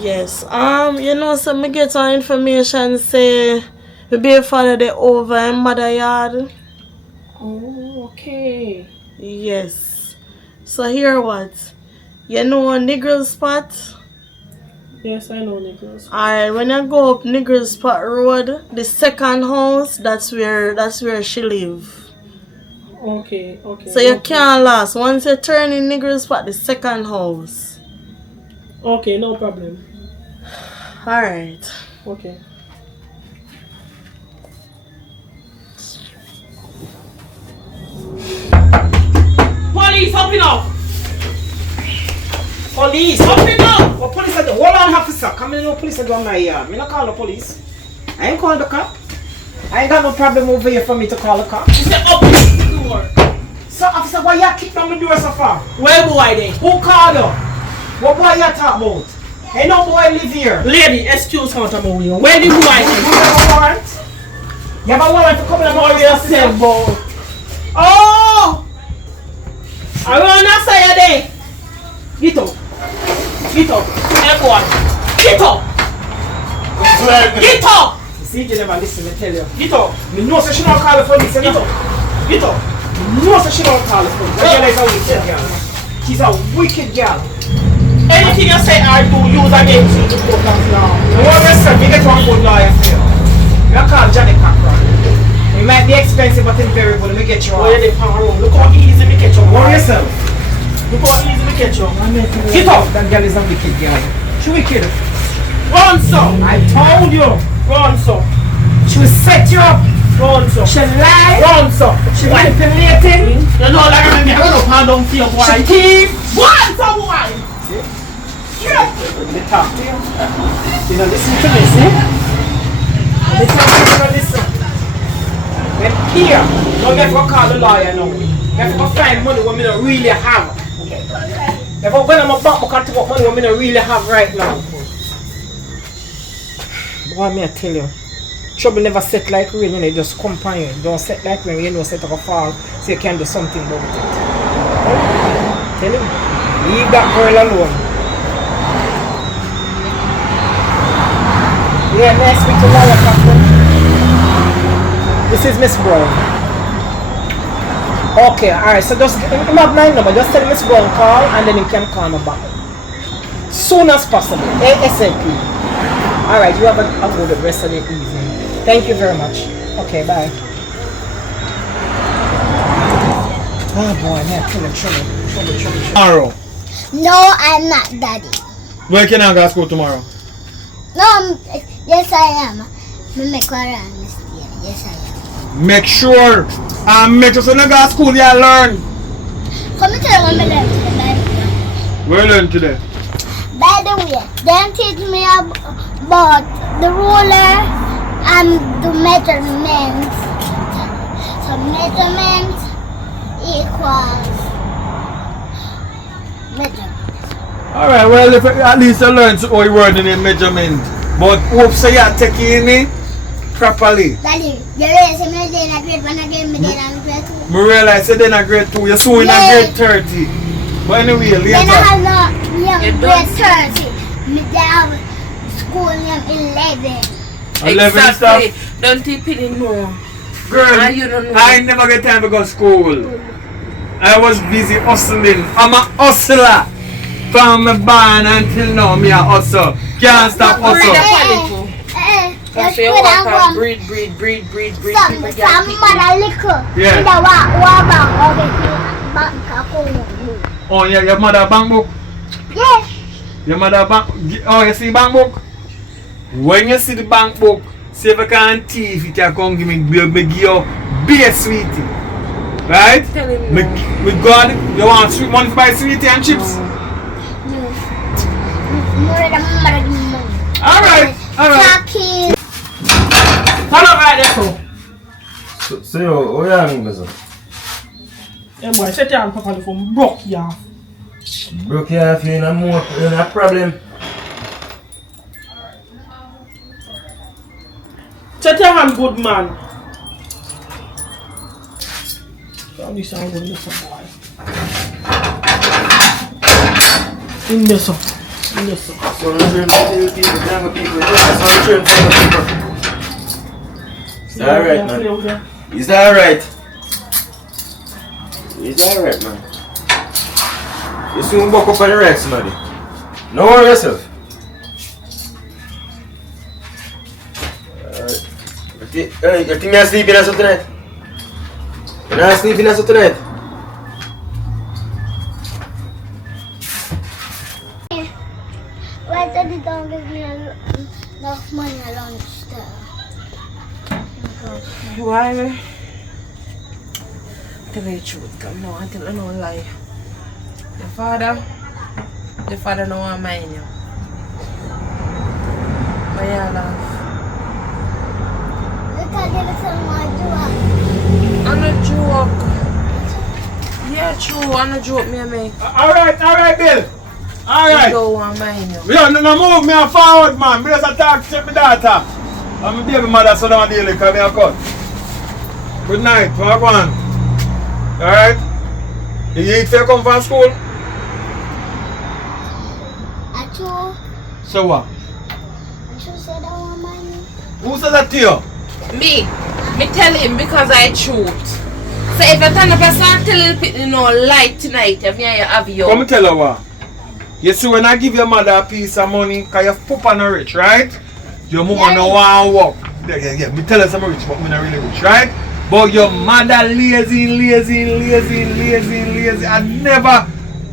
Yes. You know, so me get some information say the baby father they over in mother yard. Oh, okay. Yes. So here what? You know Nigger Spot? Yes, I know Nicholas. Alright, when you go up Nigger Spot Road, the second house, that's where she live. Okay. So you can't last. Once you turn in Nigger Spot, the second house. Okay, no problem. Alright. Okay. Police, up it up! Police, up it up! What police are doing? Hold on, officer. Come in, no police are doing my yard. Me not call the police. I ain't call the cop. I ain't got no problem over here for me to call the cop. You said open the door. So, officer, why you kick down the door so far? Where boy then? Who called you? What boy you talk about? Ain't no boy live here. Lady, excuse me, where the boy You have a warrant? You have a warrant to come in and Boy, yourself, boy. Oh! I run outside there. Get up. Hey, boy. Get up. Get up. See, you never listen, I tell you. Get up. Me know so she don't call the police. Get up. Get up. Me know so she don't call the police. That girl is a wicked girl. She's a wicked girl. Anything you say I do, use against you to go down now. No one yourself, you get one good lawyer for you. You call Johnny Cochran. It might be expensive, but it's very good. Let me get you Boy, on. they power room. Look how easy me catch you. Worry yourself. Look how easy me catch you. Get up. That girl is a wicked girl. She wicked. Run, son. I told you. Run, son. She will set you up. Run, son. She lie. Run, son. She manipulating. You know, like I remember, I don't know how don't feel boy. She thief. Run, son, boy. Yeah. Let me talk to you. You know, listen to me, see? Let me tell you, you know, listen. Then here, don't get to call the lawyer now. You have to find money what me don't really have. If I'm going to my bank, I can't take out money what me don't really have right now. Boy, me I tell you, trouble never set like rain, you know, just come upon you. Don't set like rain, you know, set up a fall, so you can do something about it. Tell him, leave that girl alone. Yeah, may I speak to lawyer, Captain? This is Miss Brown. Okay, alright, so just, you have my number, just tell Miss Brown call and then you can call me back. Soon as possible, ASAP. Alright, you have a good rest of the evening. Thank you very much. Okay, bye. Oh boy, man, trouble. Tomorrow. No, I'm not, Daddy. Where can I go to school tomorrow? No, yes, I am. Me make around, Mr. Yes, I am. Make sure so you go to school you learn. Come and tell me what I learned today. What you learn today? By the way, they teach me about the ruler and the measurements. So measurements equals measurement. Alright, well if at least you learn how you word in the measurement. But hope so you are taking it properly. Daddy, you realize I'm not in a grade 1 again, I'm in grade 2. I realize you're in a grade 2, you're soon in a grade 30. But anyway, later. Then I have grade 30. Me have school in 11. 11 stuff. Don't keep it in more. Girl, You don't know. I never get time to go to school. I was busy hustling. I'm a hustler. From my barn until now, me a hustle. Can't stop hustle. That's where I'm from. Breed. Some mother liquor. Yeah. Oh, yeah, your mother bank book? Yes. Your mother bank. Oh, you see bank book? When you see the bank book, see if I can thief it, you come give me give you beer sweetie. Right? Tell him no. We got it. You want sweet money to buy sweetie and chips? Alright. Follow right there, So, yo, what you having, Gaza? Yeah, boy, set your hand properly for me. Broke you off. Broke you off, you in a problem. Set your hand, good man. So this hand will mess up, boy. In this up. In this up. So I'm trying to tell people, young people, that's how I'm trying to tell people. Is that alright, man? Is that alright? Is that alright, man? You soon buck up on the right, somebody. No worry yourself. Alright. You think I'm sleeping as of tonight? You're not sleeping as of tonight? Why did you don't give me enough money at lunch? Why me? Tell you the truth, come now, until I don't lie. The father don't want mine you. But you laugh. Look at the son I'm a joke. Yeah, true, I'm a joke, me and me. Alright, Bill. Alright. You don't want mine you. Yo, no move me forward, man. Me just talk to my daughter. I'm my baby mother, so don't deal with me a cut. Good night, walk on. Alright? You eat for you come from school? Achu. So what? Achu said I want money. Who said that to you? Me tell him because I truth. So if I turn up and start telling people no lie tonight, if you have your... Come tell her what? You see, when I give your mother a piece of money, because your papa not rich, right? Your mama no want to work. Yeah, me tell her I'm rich, but I'm not really rich, right? But your mother lazy. I never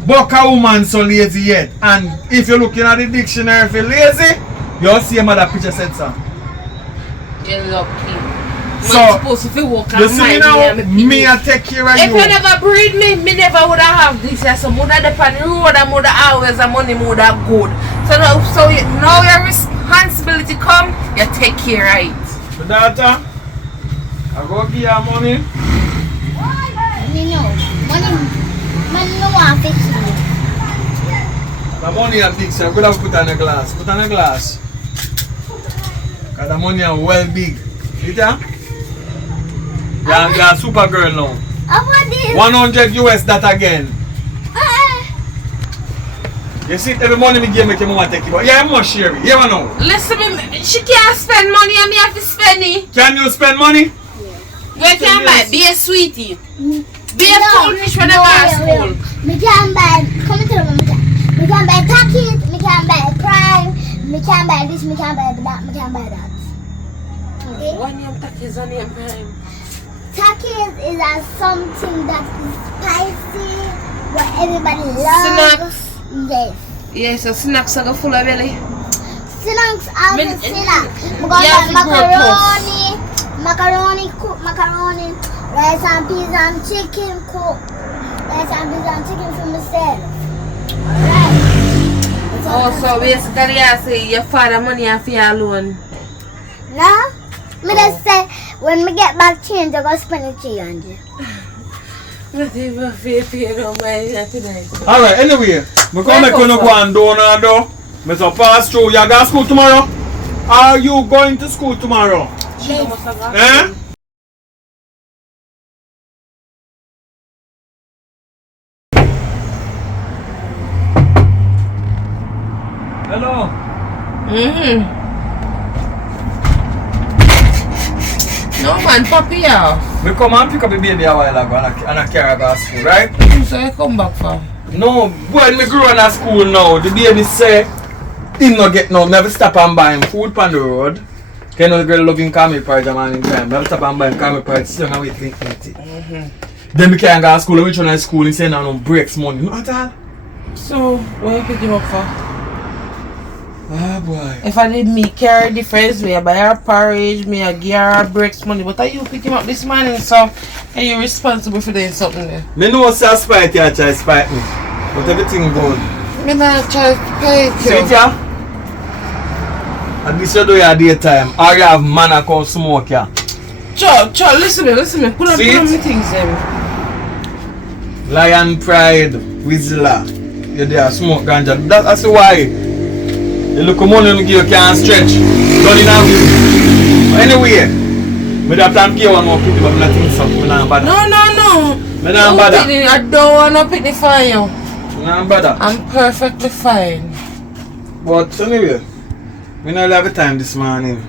buck a woman so lazy yet. And if you're looking at the dictionary for lazy, you'll see a mother picture said so. You're lucky. So, supposed to walk you see now, me I take care of you. If you never breed me never would have this. So mother depend on the road and mother always and money mother good. So now your responsibility come, you take care of it. My daughter, I go give you money. No. Money no want fix me. The money is big, so I'm going to put on a glass. Put on a glass. Because the money is well big. See that? You're a super girl now. 100 US that again. You see, every money me give me mama take it, but yeah, I must share it. You ever know? Listen, she can't spend money and me have to spend it. Can you spend money? You can buy, be a sweetie. Be a foolish when I go to school. Me can buy, come to me. Me can buy Takis, me can buy Prime, me can buy this, me can buy that, me can buy that. Okay? One name Takis and name Prime. Takis is something that is spicy, what everybody loves. Snacks. Yes. Yes, so snacks are full of belly. Snacks are the snacks. We got macaroni, cook macaroni, rice and peas and chicken cook. Rice and peas and chicken for myself. Alright. Oh, so basically I say your father money and for you alone. No? Me just say when me get back change I go spend it 300. Not even fair no mind tonight. Alright, anyway, I'm going to make you go and do now. I'm going to pass through. You go to school tomorrow? Are you going to school tomorrow? Yes. Eh? Hello? No man, papi off. We come and pick up the baby a while ago and I carry her to school, right? So you come back for? No, when me grow in a school now, the baby say he no get no, never stop and buy him food on the road. You know the girl loving caramel porridge man in time. Never stop and buy him caramel porridge, sit down and wait to eat it. Then we can't go to school, we try to school and say no breaks money, not at all. So, what you pick him up for? Ah boy. If I did me carry difference, me I buy her porridge, me I give her breaks money. But are you pick him up this morning, so are you responsible for doing something there? Me know say spite you try spite me. But everything good. Me not try to spite you. See ya? At least you do your daytime. Or you have man that come smoke ya. Cho, listen me. Put up me things there. Lion Pride, Whistler. You there smoke ganja. That's why. The little money you give you can't stretch. Done in a anyway. Me da plan pay one more pity, but I'm not thinking so. Me nah bother. No. Me nah bother. I don't want no pity for you. Me nah bother. I'm perfectly fine. But anyway, we don't have the time this morning.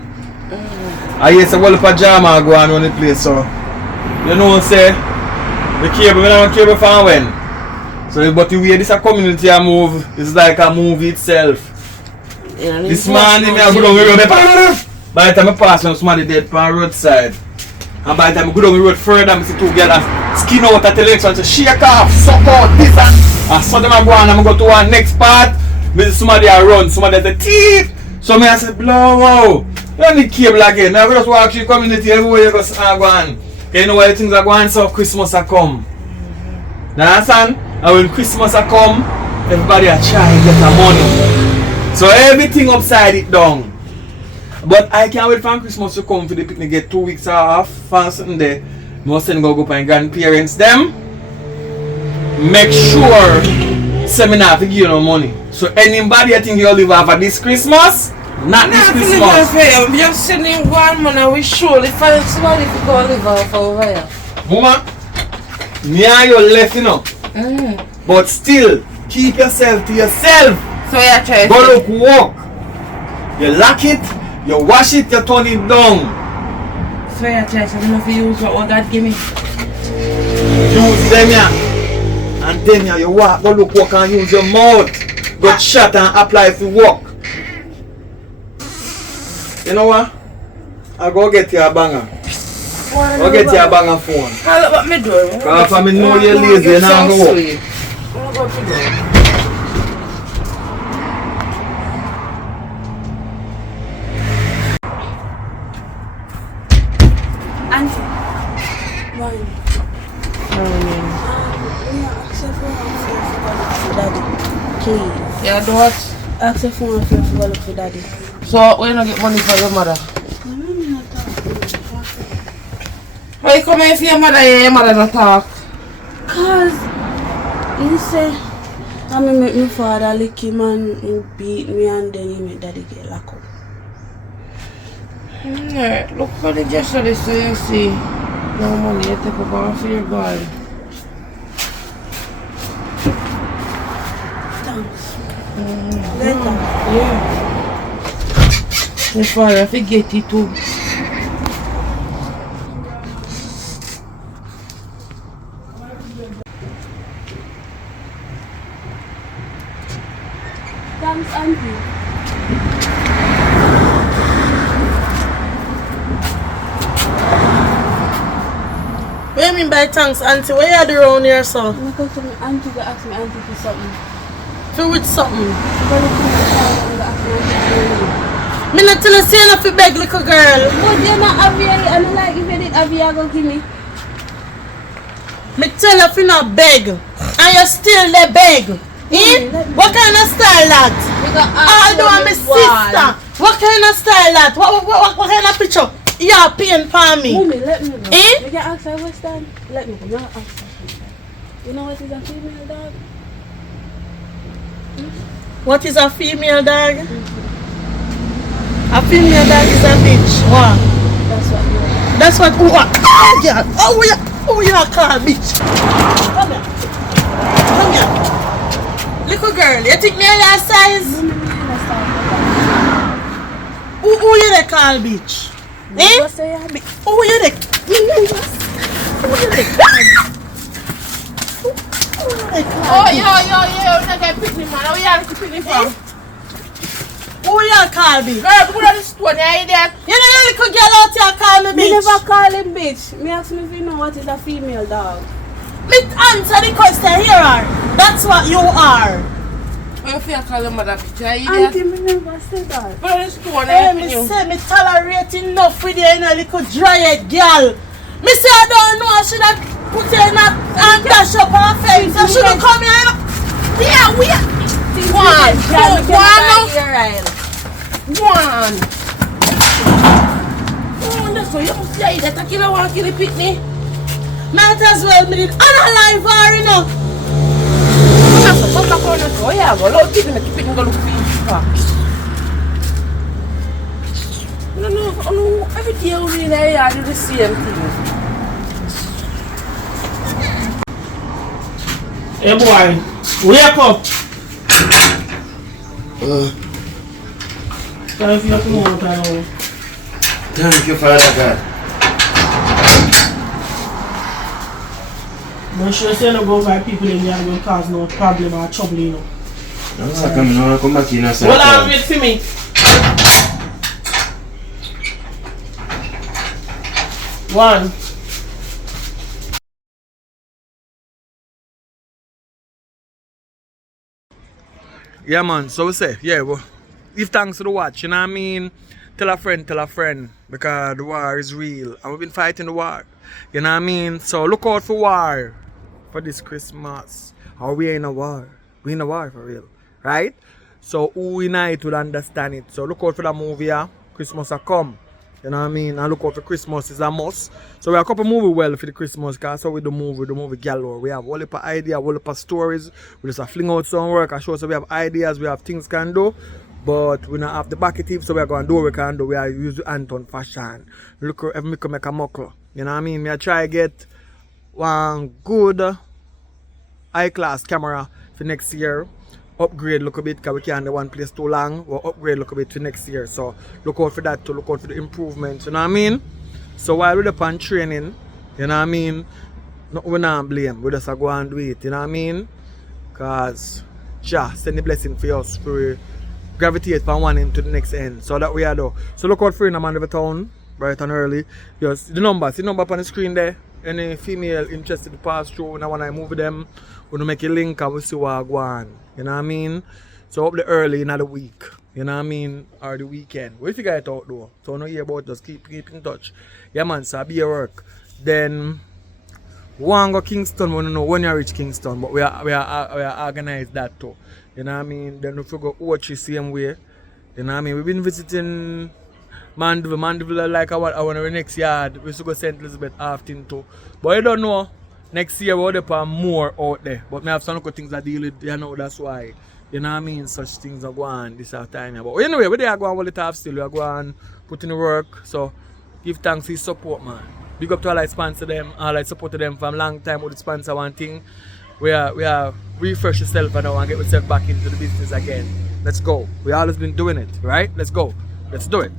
I hear some well pajama go on the place, so you know say the cable, we don't cable from when. So but the way this a community a move, it's like a movie itself. Yeah, this morning I go down the road. By the time I pass on somebody dead on the roadside. And by the time I go down the road further, I see two girls skin out at the legs and say shake off, suck out, this and so them I go on and I go to our next part. I see somebody a run, somebody say teeth. So I say blow wow. You don't need cable again. Now we just walk through the community everywhere you go on. You know why things are going so Christmas are come. You understand? And when Christmas are come, everybody are trying to get the money. So everything upside it down. But I can't wait for Christmas to come for the picnic, get 2 weeks off for something there. Must send go up and grandparents them. Make sure seminar to give you no money. So anybody I think you'll live off of this Christmas, not this Christmas. I'm just sending one man we surely find somebody to go live off over here. Woman, me and you left you know. But still, keep yourself to yourself. So you try go look walk. You lock it. You wash it, you turn it down. So I try to use what God give me. Use them yeah. And then you walk, go look walk and use your mouth. Go shut and apply if you walk. You know what? I'll go get you a banger. Go get you a banger phone. I'll let me do it. Because I know you're lazy and I'm going to walk. I'm going to do it. Please. Yeah, do what? Ask your phone if you have to go look for daddy. So, when you get money for your mother? Why you come here for your mother and your mother not talk? Cause he say I make my father lick him and he beat me and then he make daddy get locked up. Yeah, look for the gesture so you see. No money you take up off your body. Later. Yeah. My father forget it too. Thanks, Auntie. What do you mean by thanks, Auntie? Where you are around here, so? I'm going to my auntie to ask me auntie for something. For with something? Me not tell you say enough to beg, little girl. But you're not have here, and I like if you did have here, go give me. Me tell you if you not beg, and you still the beg. What kind of style that? Although I'm a sister. What kind of style that? What kind of picture? Yeah, pain for me. Mommy, let me go. You can ask her what's that. Let me go. Not ask her. You know what is a female dog? What is a female dog? A female dog is a bitch. What? That's what you are. That's what? Oh, yeah. Oh, you call bitch. Come here. Come here. Little girl, you think me your size? Who you they call bitch? Eh? Who you they? Oh, yo, we get picnic, man. We have to picnic from. Who you call bitch? Girl, put on the stone, you idiot. You know the little girl out here call me bitch? Me never call him bitch. Me ask me if you know what is a female dog. Me answer the question here. That's what you are. What if you call your mother bitch, you idiot? Auntie, me never said that. Put on the stone, Hey, me say me tolerate enough with you, you know, little dry-head girl. Me say I don't know, I should have put her in a and dash up her face. I should have come here. Yeah, we are. One. Oh, that's so you say that I kill one kill the picnic. Might as well be unalive or you know. That's a fuck up on it. Oh yeah, go look keep it go look for. No, every day we in there I do the same thing. Hey boy, wake up. Time for you to come out now. Thank you, Father God. Make sure you don't go by people in there and will cause no problem or trouble, you know. No, so come back in and say. Hold on, wait for me. One. Yeah, man. So we say, yeah, well, give thanks to the watch, you know what I mean? Tell a friend, because the war is real. And we've been fighting the war, you know what I mean? So look out for war for this Christmas. Or we in a war. We in a war for real, right? So who unite will understand it. So look out for that movie, Christmas will come. You know what I mean? And look out for Christmas is a must. So we have a couple movie well for the Christmas, because so we the movie galore. We have a whole heap of ideas, a whole heap of stories. We just fling out some work and show so we have ideas, we have things can do. But we don't have the bucket, so we are going to do what we can do. We are using Anton fashion. Look at me make a muckle. You know what I mean? I try to get one good high class camera for next year. Upgrade look a bit because we can't do one place too long. We'll upgrade look a bit for next year. So look out for that too. Look out for the improvements. You know what I mean? So while we're upon training, you know what I mean? No, we not blame. We just go and do it. You know what I mean? Because Jah send the blessing for us for gravitate from one end to the next end. So that we are do. So look out for in a man of the town, bright and early. Just the number. See the number on the screen there. Any female interested to pass through, and when I move them, we'll make a link and we'll see what I go on. You know what I mean? So up the early in the week. You know what I mean? Or the weekend. We figure it out though. So no hear about just keep in touch. Yeah man, so be your work. Then we want to go Kingston, we don't know when you reach Kingston, but we are organized that too. You know what I mean? Then we go watch the same way. You know what I mean? We've been visiting Mandeville like our next yard. We should go St. Elizabeth after too. But I don't know. Next year we'll have more out there. But I have some other things that deal with, you know, that's why. You know what I mean? Such things are going on this time. But anyway, we are going to have still. We are going to put in the work. So give thanks for his support, man. Big up to all I sponsor them, all I supported them from a long time with the sponsor one thing. We are refresh yourself and now and get yourself back into the business again. Let's go. We always been doing it, right? Let's go. Let's do it.